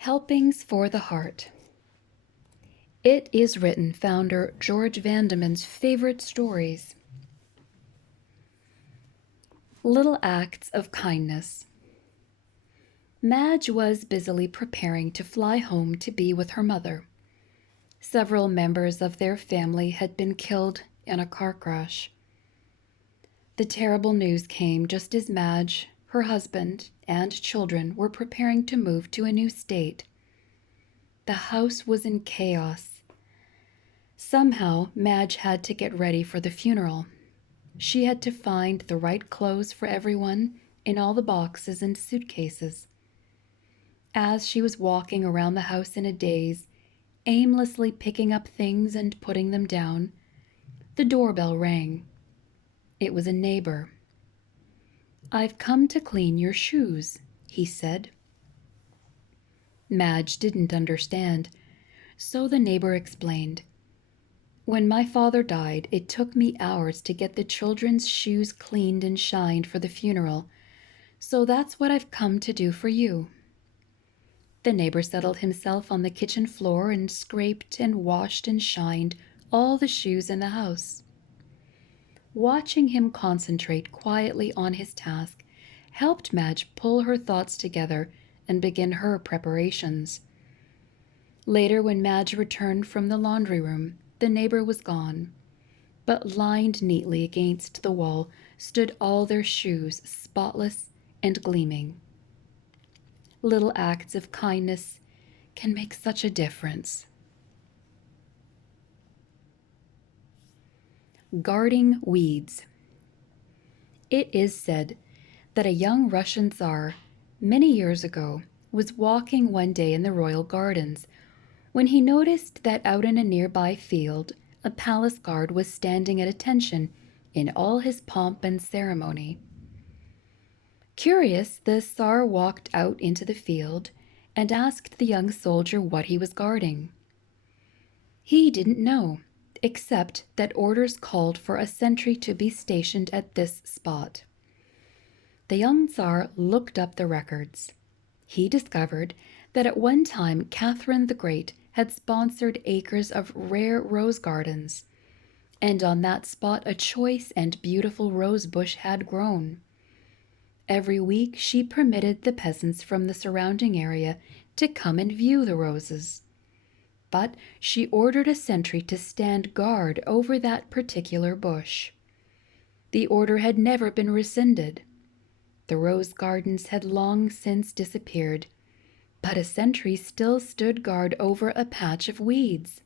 Helpings for the Heart. It is written founder George Vandeman's favorite stories. Little Acts of Kindness. Madge was busily preparing to fly home to be with her mother. Several members of their family had been killed in a car crash. The terrible news came just as Madge, her husband, and children were preparing to move to a new state. The house was in chaos. Somehow, Madge had to get ready for the funeral. She had to find the right clothes for everyone in all the boxes and suitcases. As she was walking around the house in a daze, aimlessly picking up things and putting them down, the doorbell rang. It was a neighbor. "I've come to clean your shoes," he said. Madge didn't understand, so the neighbor explained. "When my father died, it took me hours to get the children's shoes cleaned and shined for the funeral, so that's what I've come to do for you." The neighbor settled himself on the kitchen floor and scraped and washed and shined all the shoes in the house. Watching him concentrate quietly on his task helped Madge pull her thoughts together and begin her preparations. Later, when Madge returned from the laundry room, the neighbor was gone, but lined neatly against the wall stood all their shoes, spotless and gleaming. Little acts of kindness can make such a difference. Guarding weeds. It is said that a young Russian Tsar, many years ago, was walking one day in the royal gardens when he noticed that out in a nearby field a palace guard was standing at attention in all his pomp and ceremony. Curious, the Tsar walked out into the field and asked the young soldier what he was guarding. He didn't know, except that orders called for a sentry to be stationed at this spot. The young Tsar looked up the records. He discovered that at one time Catherine the Great had sponsored acres of rare rose gardens, and on that spot a choice and beautiful rose bush had grown. Every week she permitted the peasants from the surrounding area to come and view the roses. But she ordered a sentry to stand guard over that particular bush. The order had never been rescinded. The rose gardens had long since disappeared, but a sentry still stood guard over a patch of weeds.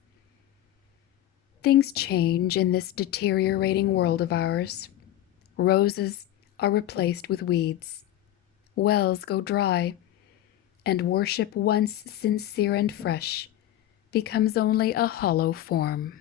Things change in this deteriorating world of ours. Roses are replaced with weeds. Wells go dry, and worship once sincere and fresh becomes only a hollow form.